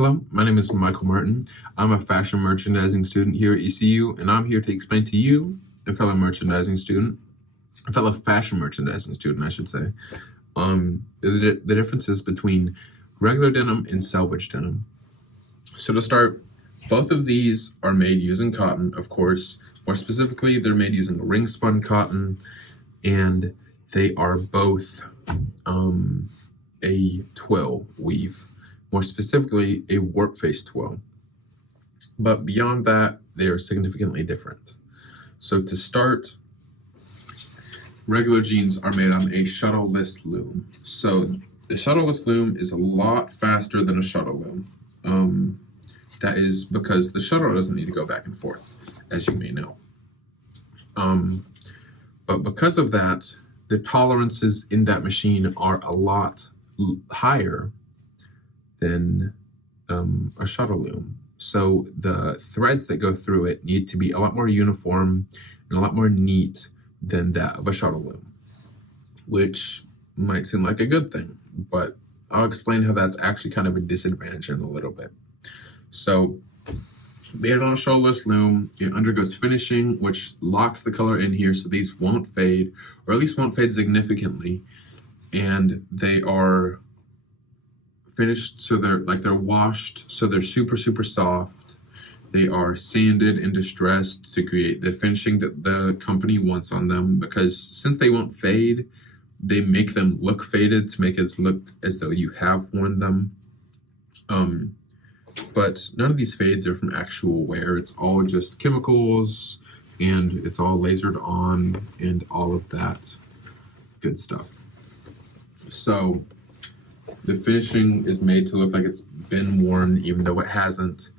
Hello, my name is Michael Martin. I'm a fashion merchandising student here at ECU, and I'm here to explain to you, a fellow fashion merchandising student, I should say, the differences between regular denim and selvage denim. So to start, both of these are made using cotton, of course. More specifically, they're made using ring spun cotton, and they are both a twill weave. More specifically, a warp face twill. But beyond that, they are significantly different. So to start, regular jeans are made on a shuttleless loom. So the shuttleless loom is a lot faster than a shuttle loom. That is because the shuttle doesn't need to go back and forth, as you may know. But because of that, the tolerances in that machine are a lot higher than a shuttle loom. So the threads that go through it need to be a lot more uniform and a lot more neat than that of a shuttle loom, which might seem like a good thing, but I'll explain how that's actually kind of a disadvantage in a little bit. So made on a shuttleless loom, it undergoes finishing, which locks the color in here so these won't fade, or at least won't fade significantly, and they are finished so they're washed so they're super soft. They are sanded and distressed to create the finishing that the company wants on them, because since they won't fade, they make them look faded to make it look as though you have worn them. But none of these fades are from actual wear. It's all just chemicals, and it's all lasered on and all of that good stuff. So the finishing is made to look like it's been worn, even though it hasn't.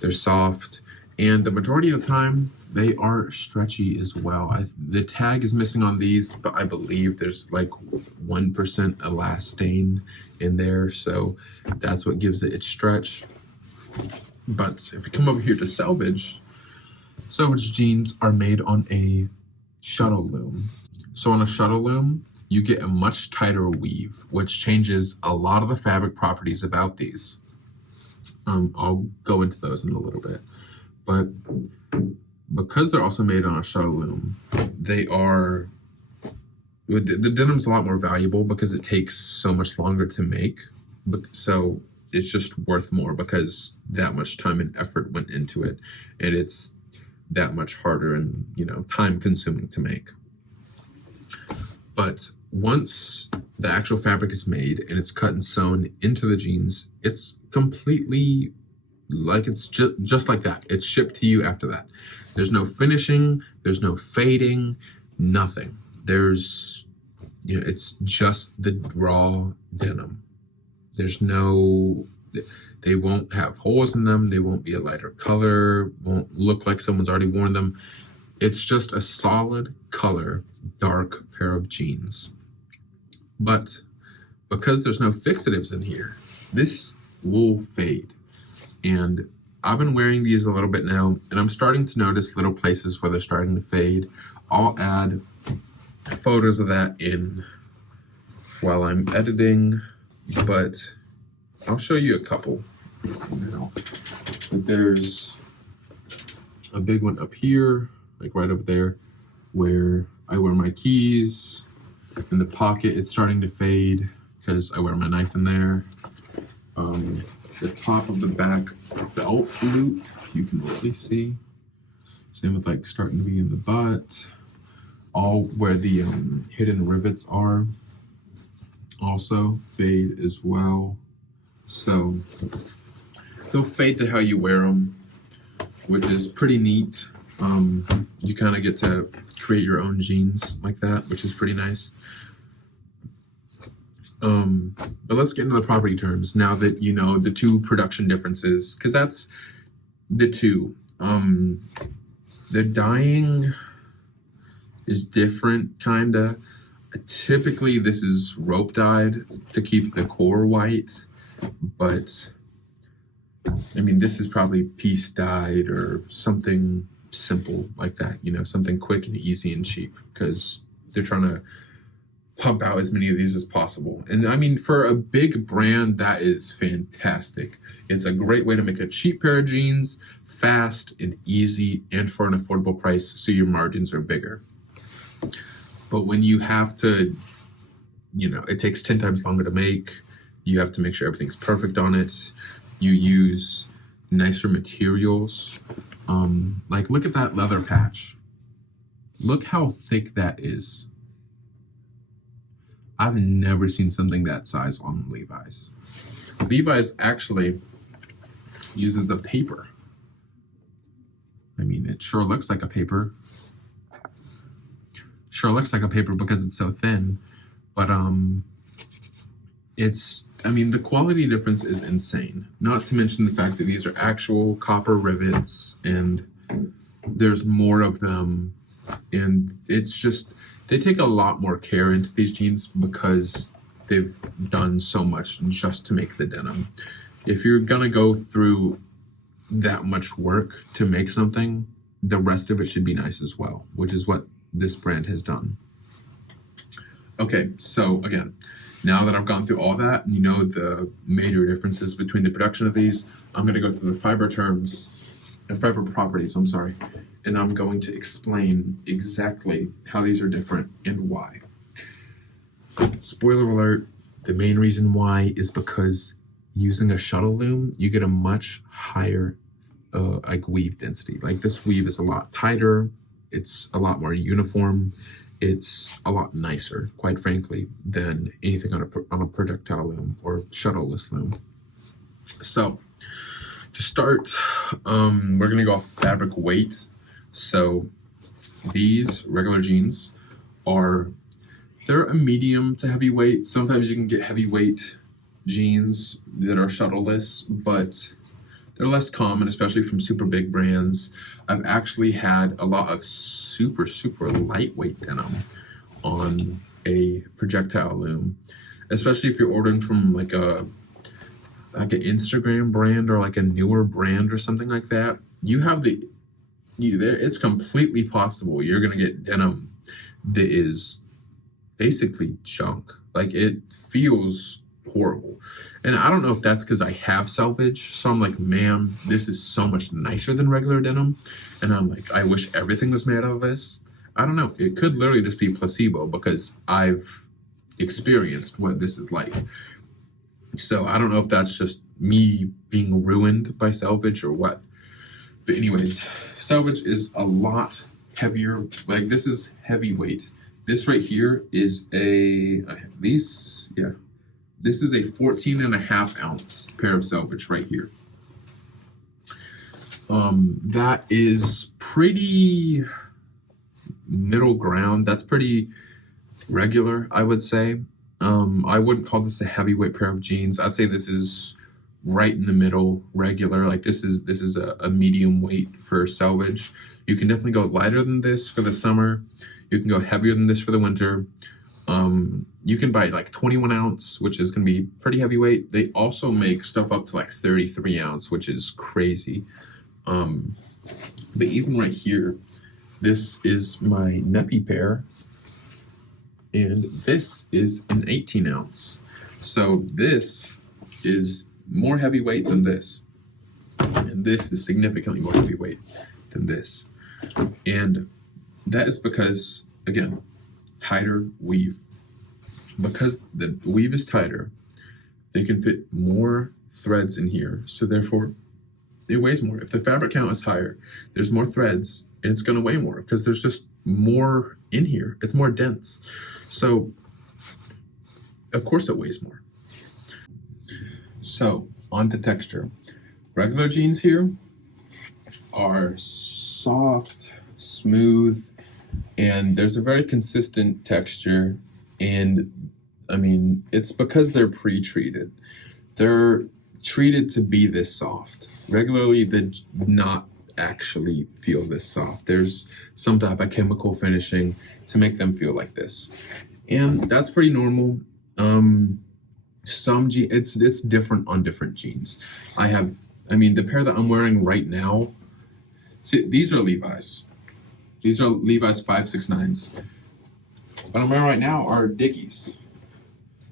They're soft, and the majority of the time, they are stretchy as well. The tag is missing on these, but I believe there's like 1% elastane in there, so that's what gives it its stretch. But if we come over here to selvage jeans are made on a shuttle loom. So on a shuttle loom, you get a much tighter weave, which changes a lot of the fabric properties about these. I'll go into those in a little bit. But because they're also made on a shuttle loom, the denim's a lot more valuable because it takes so much longer to make. So it's just worth more because that much time and effort went into it, and it's that much harder and, time consuming to make. But once the actual fabric is made and it's cut and sewn into the jeans, it's completely like it's just like that. It's shipped to you after that. There's no finishing, there's no fading, nothing. It's just the raw denim. They won't have holes in them. They won't be a lighter color, won't look like someone's already worn them. It's just a solid color, dark pair of jeans. But because there's no fixatives in here, this will fade. And I've been wearing these a little bit now, and I'm starting to notice little places where they're starting to fade. I'll add photos of that in while I'm editing, but I'll show you a couple now. But there's a big one up here, like right up there, where I wear my keys. In the pocket, it's starting to fade because I wear my knife in there. The top of the back belt loop, you can really see. Same with like starting to be in the butt. All where the hidden rivets are also fade as well. So they'll fade to how you wear them, which is pretty neat. You kind of get to create your own jeans like that, which is pretty nice. But let's get into the property terms now that you know the two production differences, because that's the two. The dyeing is different, kinda. Typically, this is rope dyed to keep the core white, but I mean, this is probably piece dyed or something simple like that, something quick and easy and cheap, because they're trying to pump out as many of these as possible. And I mean, for a big brand, that is fantastic. It's a great way to make a cheap pair of jeans, fast and easy, and for an affordable price, so your margins are bigger. But when you have to, you know, it takes 10 times longer to make, you have to make sure everything's perfect on it. You use nicer materials. Like, look at that leather patch. Look how thick that is. I've never seen something that size on Levi's. Levi's actually uses a paper. I mean, it sure looks like a paper. Sure looks like a paper because it's so thin, but I mean, the quality difference is insane. Not to mention the fact that these are actual copper rivets and there's more of them, and it's just, they take a lot more care into these jeans because they've done so much just to make the denim. If you're gonna go through that much work to make something, the rest of it should be nice as well, which is what this brand has done. Okay, so again, now that I've gone through all that, you know the major differences between the production of these, I'm gonna go through the fiber terms and fiber properties, I'm sorry, and I'm going to explain exactly how these are different and why. Spoiler alert, the main reason why is because using a shuttle loom, you get a much higher like weave density. Like, this weave is a lot tighter, it's a lot more uniform, it's a lot nicer, quite frankly, than anything on a projectile loom or shuttleless loom. So to start, we're gonna go off fabric weight. So these regular jeans they're a medium to heavyweight. Sometimes you can get heavyweight jeans that are shuttleless, but they're less common, especially from super big brands. I've actually had a lot of super lightweight denim on a projectile loom, especially if you're ordering from like an Instagram brand or like a newer brand or something like that. It's completely possible you're gonna get denim that is basically junk. Like, it feels horrible. And I don't know if that's because I have selvage, so I'm like, man, this is so much nicer than regular denim, and I'm like, I wish everything was made out of this. I don't know, it could literally just be placebo because I've experienced what this is like. So I don't know if that's just me being ruined by selvage or what. But anyways, selvage is a lot heavier. Like, this is heavyweight. This right here is this is a 14.5 ounce pair of selvage right here. That is pretty middle ground. That's pretty regular, I would say. I wouldn't call this a heavyweight pair of jeans. I'd say this is right in the middle, regular. Like, this is a medium weight for selvage. You can definitely go lighter than this for the summer. You can go heavier than this for the winter. You can buy like 21 ounce, which is going to be pretty heavyweight. They also make stuff up to like 33 ounce, which is crazy. But even right here, this is my Neppy pair, and this is an 18 ounce. So this is more heavyweight than this, and this is significantly more heavyweight than this. And that is because, again, tighter weave. Because the weave is tighter, they can fit more threads in here, so therefore it weighs more. If the fabric count is higher, there's more threads, and it's going to weigh more because there's just more in here. It's more dense. So, of course, it weighs more. So, on to texture. Regular jeans here are soft, smooth, and there's a very consistent texture. And I mean, it's because they're pre-treated. They're treated to be this soft. Regularly, they do not actually feel this soft. There's some type of chemical finishing to make them feel like this, and that's pretty normal. It's different on different jeans. I mean, the pair that I'm wearing right now, see, these are Levi's. These are Levi's 569s. What I'm wearing right now are Dickies.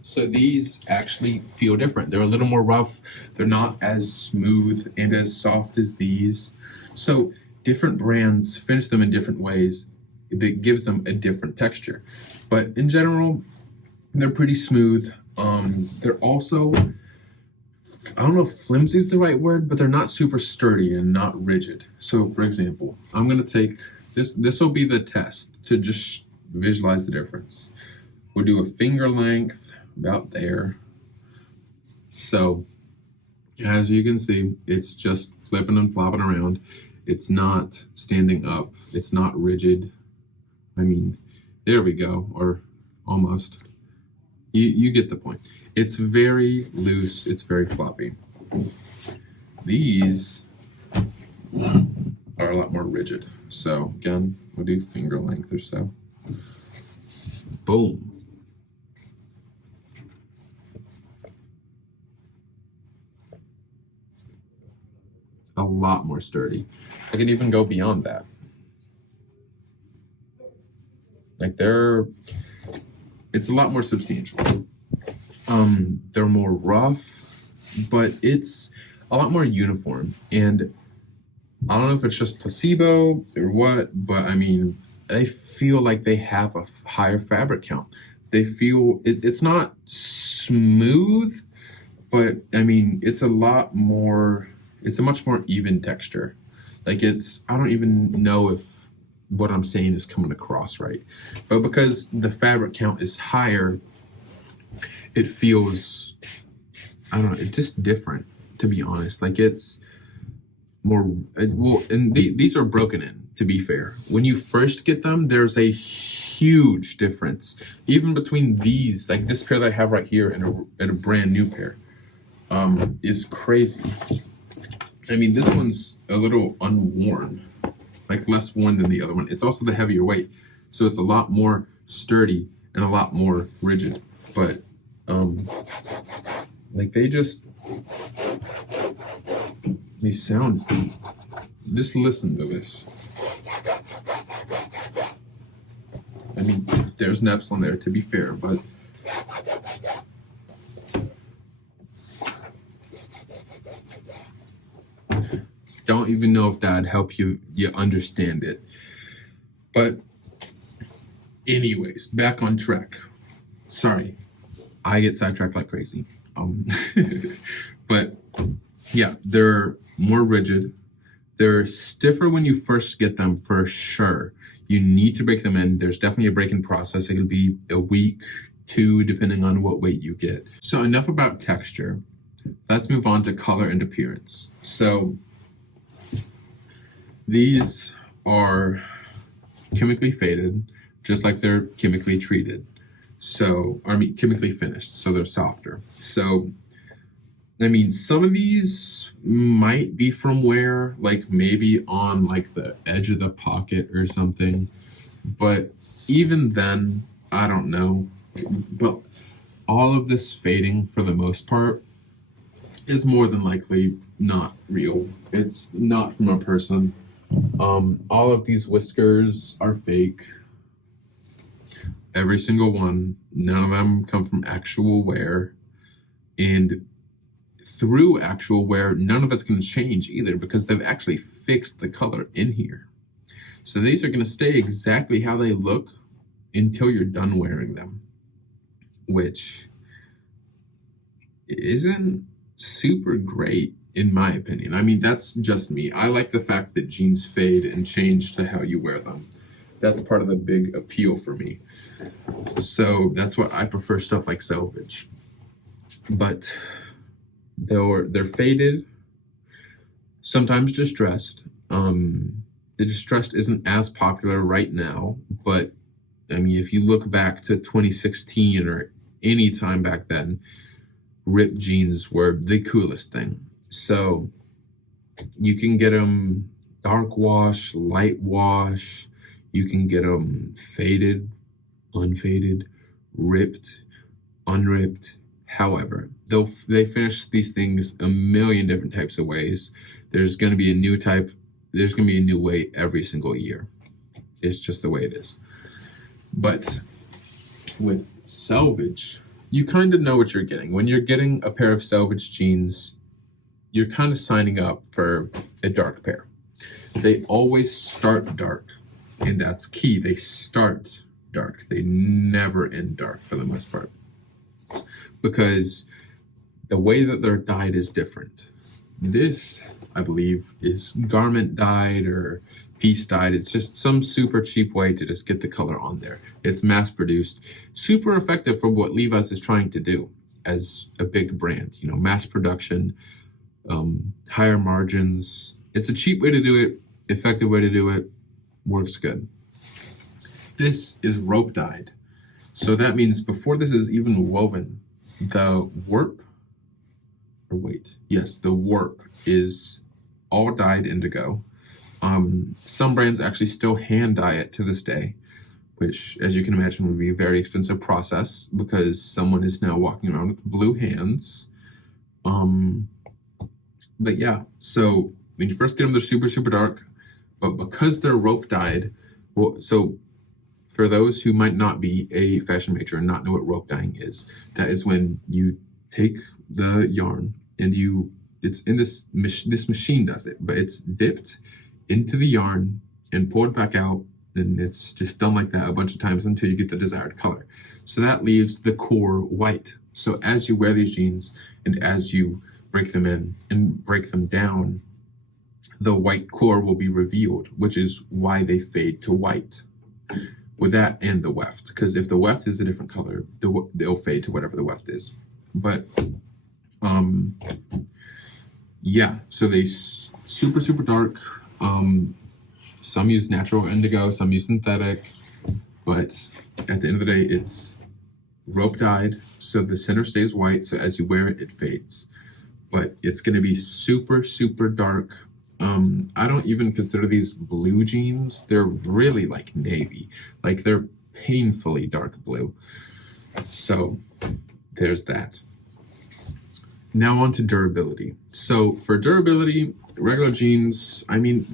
So these actually feel different. They're a little more rough. They're not as smooth and as soft as these. So different brands finish them in different ways that gives them a different texture. But in general, they're pretty smooth. They're also, I don't know if flimsy is the right word, but they're not super sturdy and not rigid. So for example, I'm gonna take this will be the test to just visualize the difference. We'll do a finger length about there. So as you can see, it's just flipping and flopping around. It's not standing up. It's not rigid. I mean, there we go, or almost. You get the point. It's very loose. It's very floppy. These are a lot more rigid. So again, we'll do finger length or so. Boom. A lot more sturdy. I could even go beyond that. Like it's a lot more substantial. They're more rough, but it's a lot more uniform. And I don't know if it's just placebo or what, but I mean, I feel like they have a higher fabric count. They feel, it's not smooth, but I mean, it's a much more even texture. Like I don't even know if what I'm saying is coming across right. But because the fabric count is higher, it feels, I don't know, it's just different, to be honest. Like it's more, well, and these are broken in, to be fair. When you first get them, there's a huge difference. Even between these, like this pair that I have right here and a brand new pair, is crazy. I mean, this one's a little unworn, like less worn than the other one. It's also the heavier weight, so it's a lot more sturdy and a lot more rigid. But like they sound, just listen to this. I mean, there's neps on there, to be fair, but don't even know if that'd help you understand it. But anyways, back on track. Sorry, I get sidetracked like crazy. But yeah, they're more rigid. They're stiffer when you first get them, for sure. You need to break them in. There's definitely a break-in process. It can be a week, 2, depending on what weight you get. So enough about texture. Let's move on to color and appearance. So these are chemically faded, just like they're chemically treated. So, I mean, chemically finished, so they're softer. So, I mean, some of these might be from wear, like maybe on like the edge of the pocket or something. But even then, I don't know. But all of this fading, for the most part, is more than likely not real. It's not from a person. All of these whiskers are fake. Every single one. None of them come from actual wear. And through actual wear, none of it's going to change either, because they've actually fixed the color in here. So these are going to stay exactly how they look until you're done wearing them, which isn't super great in my opinion. I mean, that's just me. I like the fact that jeans fade and change to how you wear them. That's part of the big appeal for me. So that's why I prefer stuff like Selvedge. But they're faded, sometimes distressed. The distressed isn't as popular right now, but I mean, if you look back to 2016 or any time back then, ripped jeans were the coolest thing. So you can get them dark wash, light wash. You can get them faded, unfaded, ripped, unripped. However, they finish these things a million different types of ways. There's going to be a new type. There's going to be a new way every single year. It's just the way it is. But with Selvedge, you kind of know what you're getting. When you're getting a pair of Selvedge jeans, you're kind of signing up for a dark pair. They always start dark, and that's key. They start dark. They never end dark for the most part, because the way that they're dyed is different. This, I believe, is garment dyed or piece dyed. It's just some super cheap way to just get the color on there. It's mass produced, super effective for what Levi's is trying to do as a big brand. You know, mass production, higher margins. It's a cheap way to do it, effective way to do it, works good. This is rope dyed. So that means before this is even woven, the warp, or wait, yes, the warp is all dyed indigo. Some brands actually still hand dye it to this day, which, as you can imagine, would be a very expensive process because someone is now walking around with blue hands. But yeah, so when you first get them, they're super, super dark, but because they're rope dyed, well, so for those who might not be a fashion major and not know what rope dyeing is, that is when you take the yarn and it's in this machine does it, but it's dipped into the yarn and poured back out, and it's just done like that a bunch of times until you get the desired color. So that leaves the core white. So as you wear these jeans and as you break them in and break them down, the white core will be revealed, which is why they fade to white. With that and the weft, because if the weft is a different color, they'll fade to whatever the weft is. But yeah, so they super, super dark. Some use natural indigo, some use synthetic, but at the end of the day, it's rope dyed, so the center stays white, so as you wear it, it fades. But it's gonna be super, super dark. I don't even consider these blue jeans. They're really like navy. Like they're painfully dark blue. So there's that. Now on to durability. So for durability, regular jeans, I mean,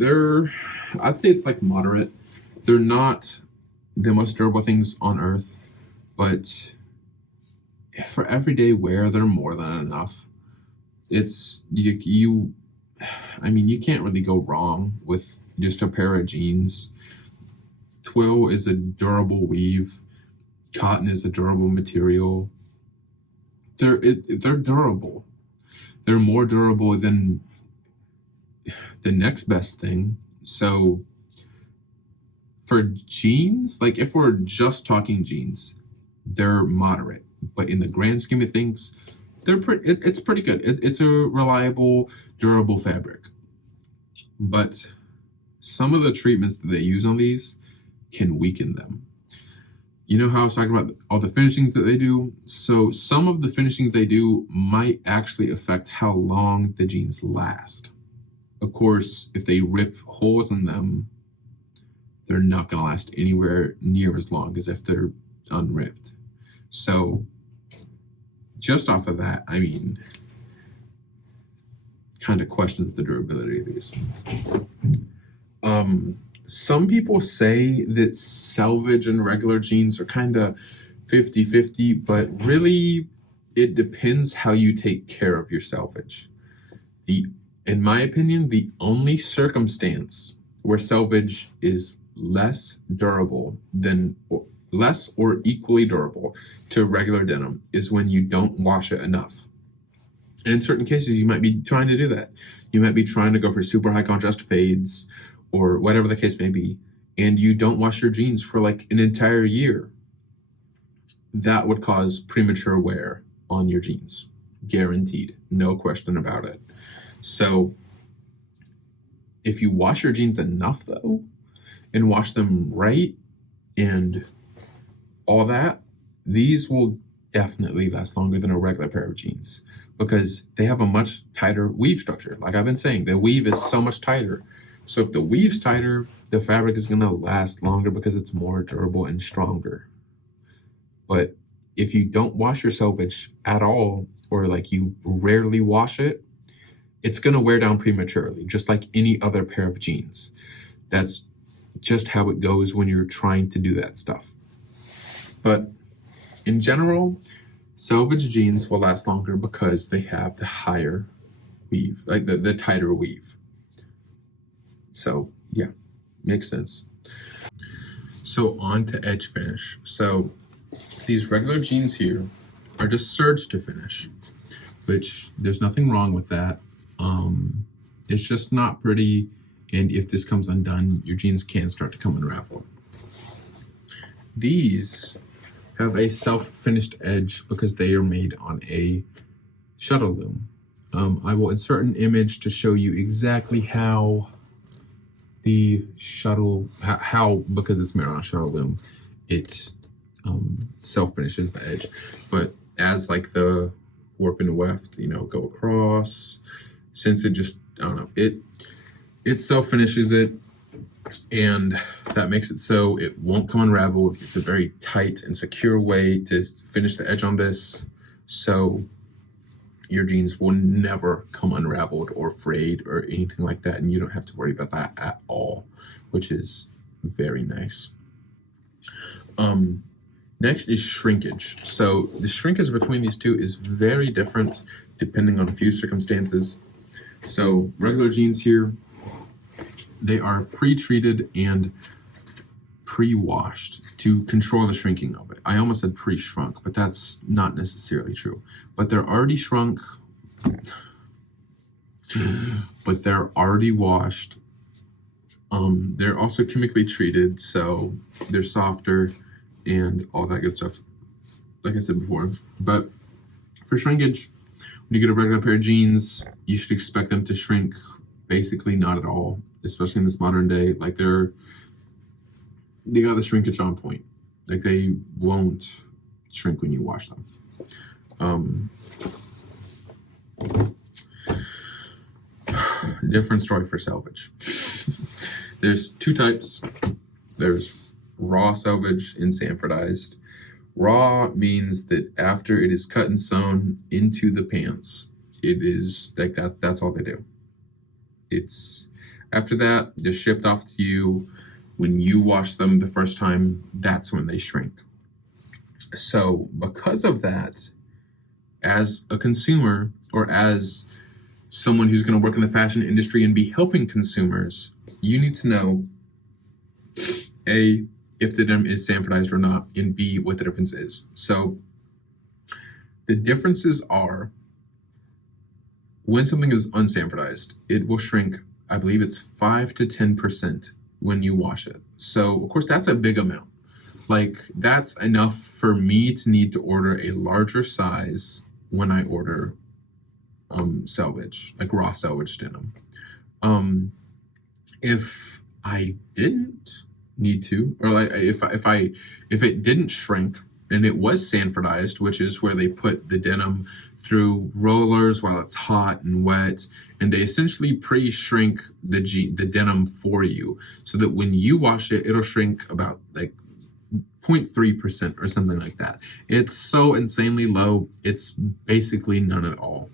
I'd say it's like moderate. They're not the most durable things on earth, but for everyday wear, they're more than enough. It's, I mean, you can't really go wrong with just a pair of jeans. Twill is a durable weave. Cotton is a durable material. They're durable. They're more durable than the next best thing. So for jeans, like if we're just talking jeans, they're moderate. But in the grand scheme of things, it's pretty good. It's a reliable, durable fabric. But some of the treatments that they use on these can weaken them. You know how I was talking about all the finishings that they do? So some of the finishings they do might actually affect how long the jeans last. Of course, if they rip holes in them, they're not going to last anywhere near as long as if they're unripped. So just off of that, I mean, kind of questions the durability of these. Some people say that Selvedge and regular jeans are kind of 50-50, but really it depends how you take care of your Selvedge. In my opinion, the only circumstance where Selvedge is less or equally durable to regular denim is when you don't wash it enough. And in certain cases, you might be trying to do that. You might be trying to go for super high contrast fades or whatever the case may be, and you don't wash your jeans for like an entire year. That would cause premature wear on your jeans. Guaranteed. No question about it. So if you wash your jeans enough though, and wash them right and all that, these will definitely last longer than a regular pair of jeans because they have a much tighter weave structure. Like I've been saying, the weave is so much tighter. So if the weave's tighter, the fabric is gonna last longer because it's more durable and stronger. But if you don't wash your Selvedge at all, or like you rarely wash it, it's gonna wear down prematurely, just like any other pair of jeans. That's just how it goes when you're trying to do that stuff. But In general, selvage jeans will last longer because they have the higher weave, like the tighter weave. So yeah, makes sense. So on to edge finish. So these regular jeans here are just serge to finish, which there's nothing wrong with that. It's just not pretty, and if this comes undone, your jeans can start to come unravel. These have a self-finished edge because they are made on a shuttle loom. I will insert an image to show you exactly how the shuttle, because it's made on a shuttle loom, it self-finishes the edge. But as like the warp and weft, go across, since it just, I don't know, it self-finishes it, and that makes it so it won't come unraveled. It's a very tight and secure way to finish the edge on this, so your jeans will never come unraveled or frayed or anything like that, and you don't have to worry about that at all, which is very nice. Next is shrinkage. So the shrinkage between these two is very different depending on a few circumstances. So regular jeans here, they are pre-treated and pre-washed to control the shrinking of it. I almost said pre-shrunk, but that's not necessarily true. But they're already shrunk, but they're already washed. They're also chemically treated, so they're softer and all that good stuff, like I said before. But for shrinkage, when you get a regular pair of jeans, you should expect them to shrink basically not at all, especially in this modern day. Like they got the shrinkage on point. Like they won't shrink when you wash them. Different story for selvage. There's two types. There's raw selvage and sanfordized. Raw means that after it is cut and sewn into the pants, it is like that. That's all they do. It's after that, they're shipped off to you. When you wash them the first time, that's when they shrink. So because of that, as a consumer or as someone who's going to work in the fashion industry and be helping consumers, you need to know A, if the denim is sanfordized or not, and B, what the difference is. So the differences are, when something is unsanfordized, it will shrink, I believe it's 5 to 10% when you wash it. So of course that's a big amount. Like that's enough for me to need to order a larger size when I order selvage, like raw selvage denim. If I didn't need to, or like if it didn't shrink and it was sanfordized, which is where they put the denim through rollers while it's hot and wet, and they essentially pre-shrink the denim for you, so that when you wash it, it'll shrink about like 0.3% or something like that. It's so insanely low, it's basically none at all.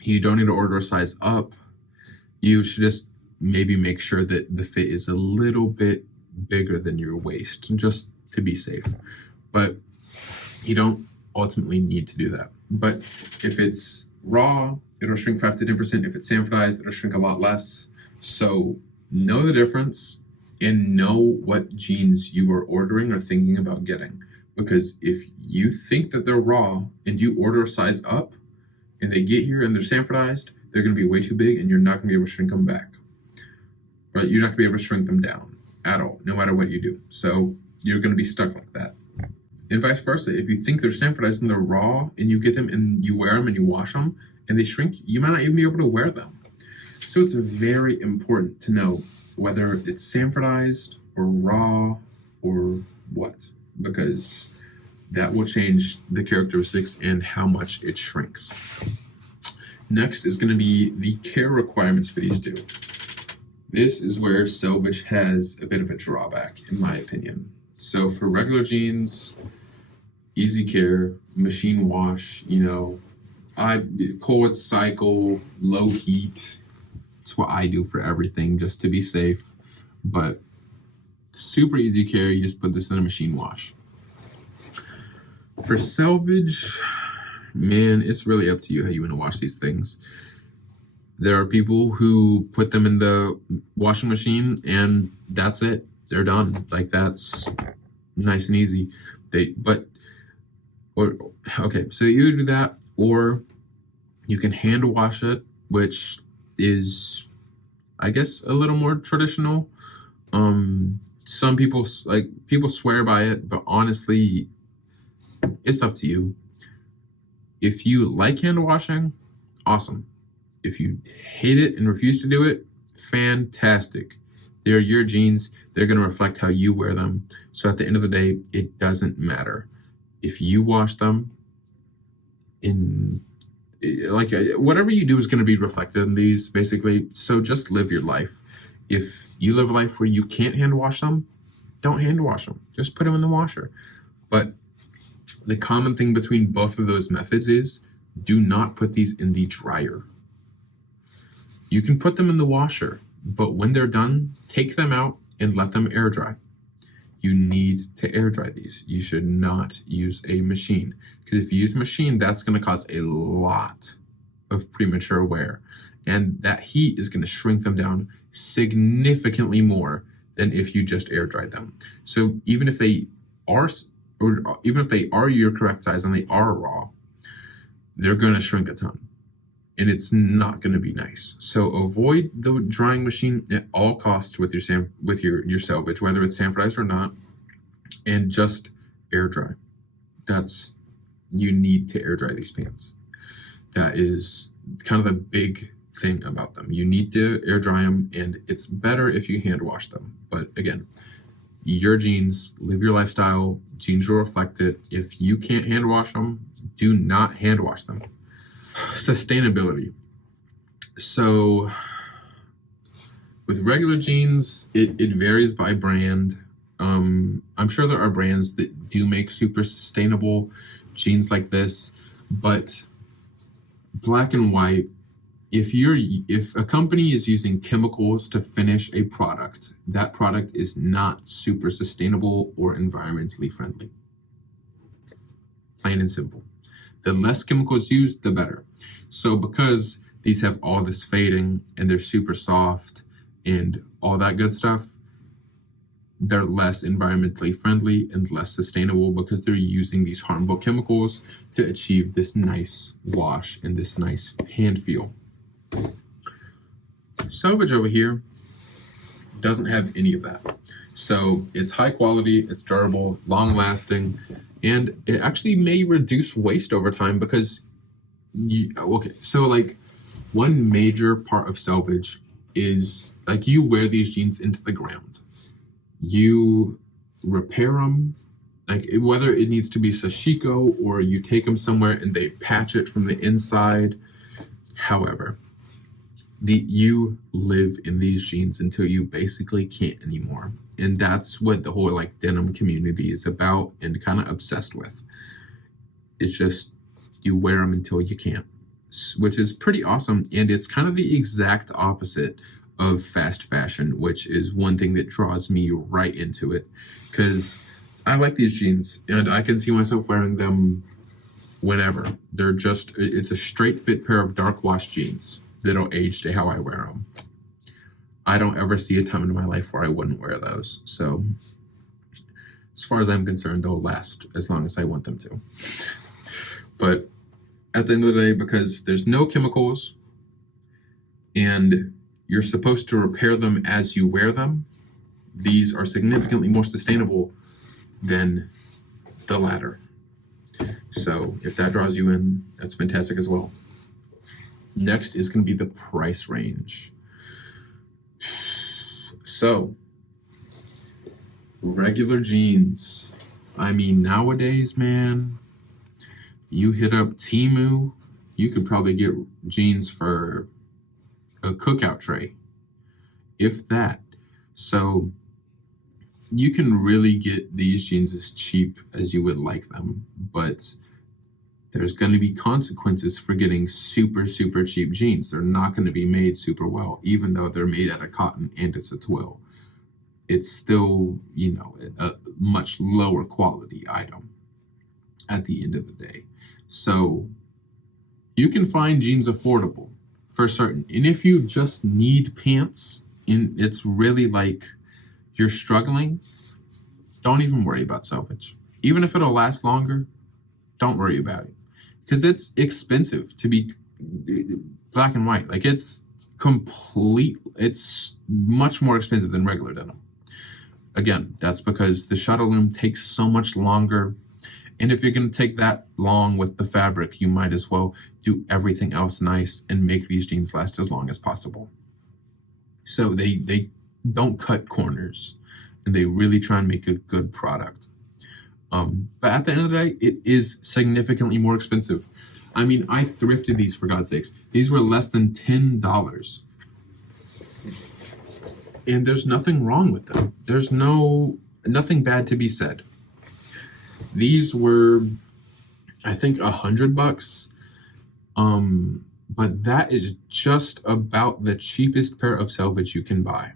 You don't need to order a size up. You should just maybe make sure that the fit is a little bit bigger than your waist, just to be safe. But you don't ultimately need to do that. But if it's raw, it'll shrink 5 to 10%. If it's sanfordized, it'll shrink a lot less. So know the difference and know what jeans you are ordering or thinking about getting. Because if you think that they're raw and you order a size up and they get here and they're sanfordized, they're going to be way too big and you're not going to be able to shrink them back. Right? You're not going to be able to shrink them down at all, no matter what you do. So you're going to be stuck like that. And vice versa, if you think they're sanfordized and they're raw and you get them and you wear them and you wash them and they shrink, you might not even be able to wear them. So it's very important to know whether it's sanfordized or raw or what, because that will change the characteristics and how much it shrinks. Next is going to be the care requirements for these two. This is where selvage has a bit of a drawback, in my opinion. So for regular jeans, easy care, machine wash, cold cycle, low heat. It's what I do for everything, just to be safe. But super easy care, you just put this in a machine wash. For selvage, man, it's really up to you how you want to wash these things. There are people who put them in the washing machine and that's it. They're done. Like, that's nice and easy. Okay, so you do that, or you can hand wash it, which is, I guess, a little more traditional. Some people swear by it, but honestly, it's up to you. If you like hand washing, awesome. If you hate it and refuse to do it, fantastic. They're your jeans. They're going to reflect how you wear them. So at the end of the day, it doesn't matter. If you wash them whatever you do is going to be reflected in these, basically. So just live your life. If you live a life where you can't hand wash them, don't hand wash them. Just put them in the washer. But the common thing between both of those methods is do not put these in the dryer. You can put them in the washer, but when they're done, take them out and let them air dry. You need to air dry these. You should not use a machine, because if you use a machine, that's going to cause a lot of premature wear, and that heat is going to shrink them down significantly more than if you just air dried them. So even if they are your correct size and they are raw, they're going to shrink a ton, and it's not going to be nice. So avoid the drying machine at all costs with your selvage, whether it's sanitized or not, and just air dry. You need to air dry these pants. That is kind of the big thing about them. You need to air dry them, and it's better if you hand wash them. But again, your jeans, live your lifestyle, jeans will reflect it. If you can't hand wash them, do not hand wash them. Sustainability. So with regular jeans, it varies by brand. I'm sure there are brands that do make super sustainable jeans like this, but black and white, if a company is using chemicals to finish a product, that product is not super sustainable or environmentally friendly. Plain and simple. The less chemicals used, the better. So because these have all this fading and they're super soft and all that good stuff, they're less environmentally friendly and less sustainable because they're using these harmful chemicals to achieve this nice wash and this nice hand feel. Selvage over here doesn't have any of that. So it's high quality, it's durable, long lasting, and it actually may reduce waste over time because one major part of selvage is you wear these jeans into the ground. You repair them, whether it needs to be sashiko or you take them somewhere and they patch it from the inside. However, you live in these jeans until you basically can't anymore. And that's what the whole denim community is about and kind of obsessed with. It's just you wear them until you can't, which is pretty awesome. And it's kind of the exact opposite of fast fashion, which is one thing that draws me right into it, because I like these jeans and I can see myself wearing them whenever. It's a straight fit pair of dark wash jeans that'll age to how I wear them. I don't ever see a time in my life where I wouldn't wear those. So as far as I'm concerned, they'll last as long as I want them to. But at the end of the day, because there's no chemicals and you're supposed to repair them as you wear them, these are significantly more sustainable than the latter. So if that draws you in, that's fantastic as well. Next is going to be the price range. So, regular jeans. Nowadays, man, you hit up Temu, you could probably get jeans for a cookout tray, if that. So you can really get these jeans as cheap as you would like them, but there's going to be consequences for getting super, super cheap jeans. They're not going to be made super well, even though they're made out of cotton and it's a twill. It's still, a much lower quality item. at the end of the day. So you can find jeans affordable for certain. And if you just need pants and it's really like you're struggling, don't even worry about selvage. Even if it'll last longer, don't worry about it. Because it's expensive to be black and white. Like it's much more expensive than regular denim. Again, that's because the shuttle loom takes so much longer. And if you're going to take that long with the fabric, you might as well do everything else nice and make these jeans last as long as possible. So they don't cut corners, and they really try and make a good product. But at the end of the day, it is significantly more expensive. I mean, I thrifted these, for God's sakes. These were less than $10. And there's nothing wrong with them. There's nothing bad to be said. These were, I think, $100. But that is just about the cheapest pair of selvage you can buy.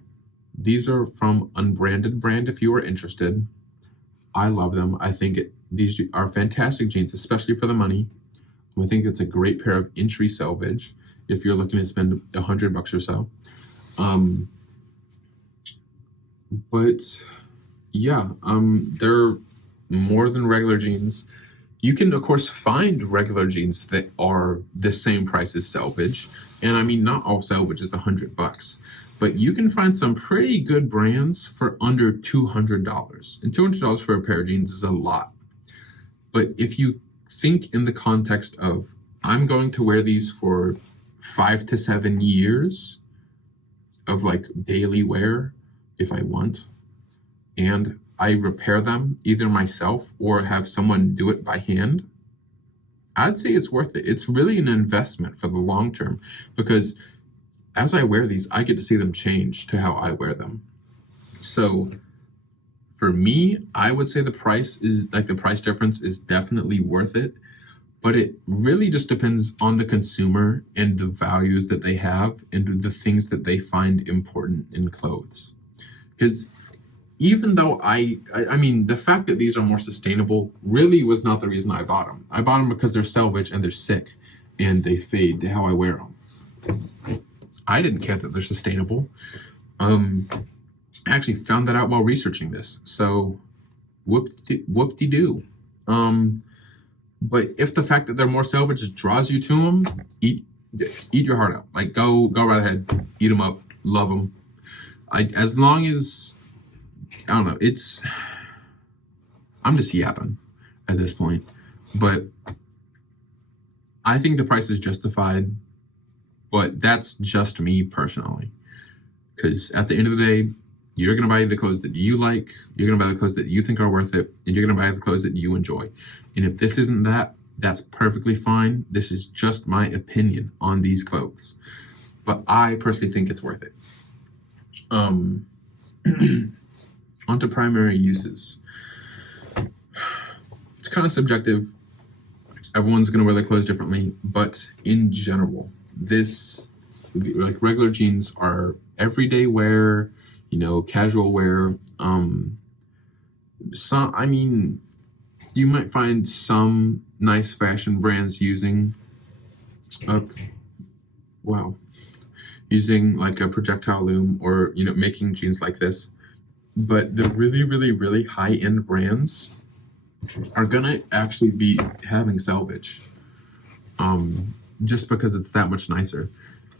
These are from Unbranded brand if you are interested. I love them. I think these are fantastic jeans, especially for the money. I think it's a great pair of entry selvage if you're looking to spend $100 or so. But yeah, they're more than regular jeans. You can, of course, find regular jeans that are the same price as selvage. And I mean, not all selvage is $100, but you can find some pretty good brands for under $200. And $200 for a pair of jeans is a lot. But if you think in the context of, I'm going to wear these for 5 to 7 years of like daily wear if I want, and I repair them either myself or have someone do it by hand, I'd say it's worth it. It's really an investment for the long term, because as I wear these, I get to see them change to how I wear them. So for me, I would say the price difference is definitely worth it, but it really just depends on the consumer and the values that they have and the things that they find important in clothes. Because even though I mean, the fact that these are more sustainable really was not the reason I bought them. I bought them because they're selvage and they're sick and they fade to how I wear them. I didn't care that they're sustainable. I actually found that out while researching this. So whoop-de-doo. But if the fact that they're more selvage draws you to them, eat your heart out. Like go right ahead, eat them up, love them. As long as, I don't know, I'm just yapping at this point, but I think the price is justified, but that's just me personally. Because at the end of the day, you're going to buy the clothes that you like, you're going to buy the clothes that you think are worth it, and you're going to buy the clothes that you enjoy. And if this isn't that, that's perfectly fine. This is just my opinion on these clothes. But I personally think it's worth it. Onto primary uses. It's kind of subjective. Everyone's going to wear their clothes differently, but in general, like regular jeans are everyday wear, casual wear. You might find some nice fashion brands using like a projectile loom or, making jeans like this. But the really, really, really high-end brands are gonna actually be having selvage, just because it's that much nicer.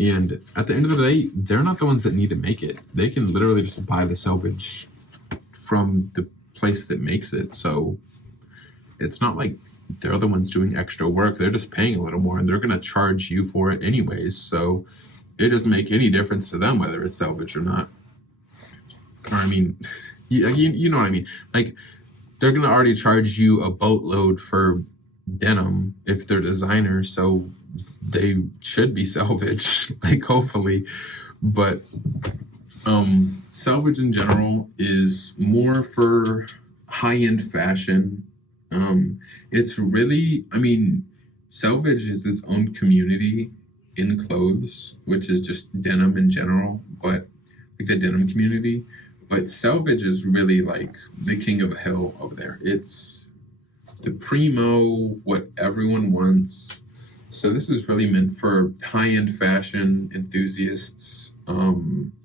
And at the end of the day, they're not the ones that need to make it. They can literally just buy the selvage from the place that makes it. So it's not like they're the ones doing extra work. They're just paying a little more, and they're gonna charge you for it anyways. So it doesn't make any difference to them whether it's selvage or not. Or I mean, you know what I mean? Like, they're going to already charge you a boatload for denim if they're designers, so they should be selvage, like, hopefully. But selvage in general is more for high-end fashion. It's really, selvage is its own community in clothes, which is just denim in general, but like the denim community. But selvage is really like the king of the hill over there. It's the primo, what everyone wants. So this is really meant for high-end fashion enthusiasts,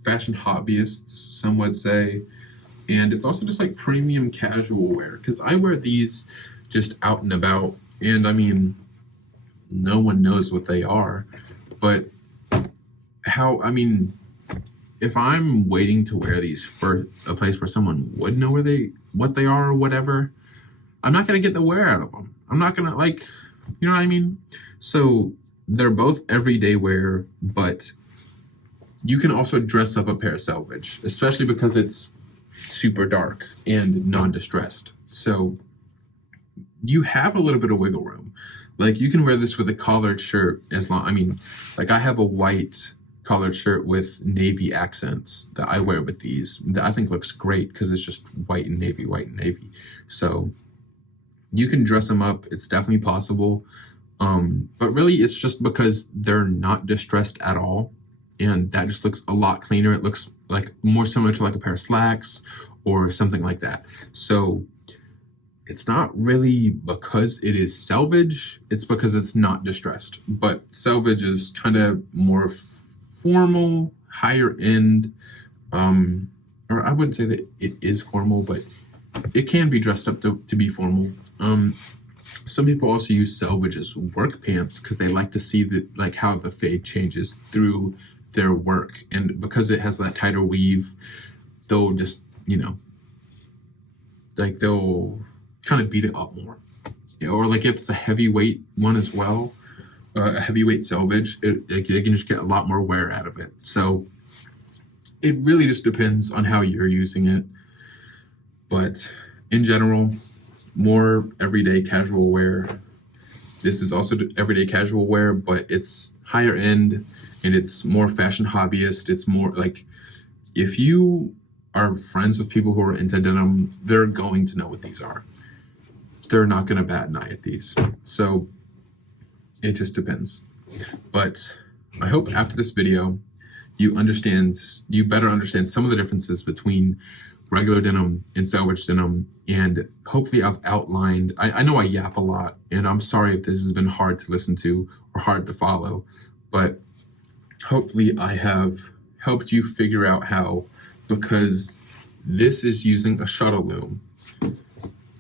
fashion hobbyists, some would say. And it's also just like premium casual wear, because I wear these just out and about, and I mean, no one knows what they are, but if I'm waiting to wear these for a place where someone would know what they are or whatever, I'm not gonna get the wear out of them. I'm not gonna, like, you know what I mean? So they're both everyday wear, but you can also dress up a pair of selvage, especially because it's super dark and non-distressed. So you have a little bit of wiggle room. Like, you can wear this with a collared shirt as long, I mean, like, I have a white collared shirt with navy accents that I wear with these that I think looks great because it's just white and navy, white and navy. So you can dress them up. It's definitely possible. But really it's just because they're not distressed at all. And that just looks a lot cleaner. It looks like more similar to like a pair of slacks or something like that. So it's not really because it is selvage, it's because it's not distressed. But selvage is kind of more formal, higher end, or I wouldn't say that it is formal, but it can be dressed up to be formal. Some people also use selvage as work pants because they like to see like how the fade changes through their work, and because it has that tighter weave, they'll just, you know, like they'll kind of beat it up more. Or like if it's a heavyweight one as well, a heavyweight selvage, it can just get a lot more wear out of it. So it really just depends on how you're using it. But in general, more everyday casual wear. This is also everyday casual wear, but it's higher end and it's more fashion hobbyist. It's more like, if you are friends with people who are into denim, they're going to know what these are. They're not going to bat an eye at these. So it just depends. But I hope after this video, you better understand some of the differences between regular denim and selvage denim. And hopefully I've outlined, I know I yap a lot, and I'm sorry if this has been hard to listen to or hard to follow, but hopefully I have helped you figure out how, because this is using a shuttle loom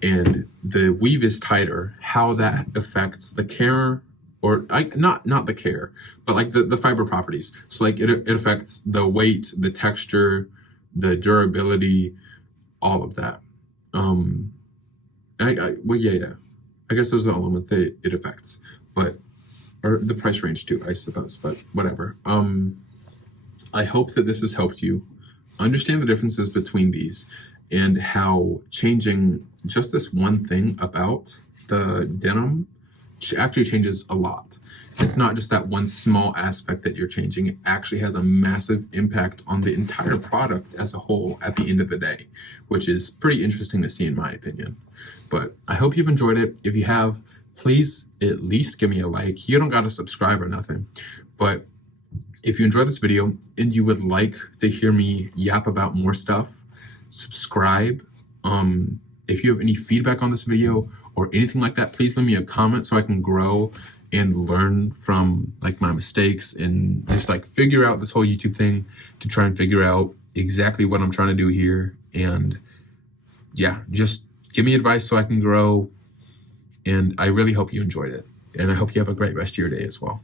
and the weave is tighter, how that affects the care, or not the care, but like the fiber properties. So like it affects the weight, the texture, the durability, all of that. Well, yeah. I guess those are the elements that it affects, or the price range too, I suppose, but whatever. I hope that this has helped you understand the differences between these and how changing just this one thing about the denim actually changes a lot. It's not just that one small aspect that you're changing. It actually has a massive impact on the entire product as a whole at the end of the day, which is pretty interesting to see in my opinion. But I hope you've enjoyed it. If you have, please at least give me a like. You don't got to subscribe or nothing. But if you enjoyed this video and you would like to hear me yap about more stuff, subscribe. If you have any feedback on this video or anything like that, please leave me a comment so I can grow and learn from like my mistakes and just like figure out this whole YouTube thing to try and figure out exactly what I'm trying to do here. And yeah, just give me advice so I can grow. And I really hope you enjoyed it. And I hope you have a great rest of your day as well.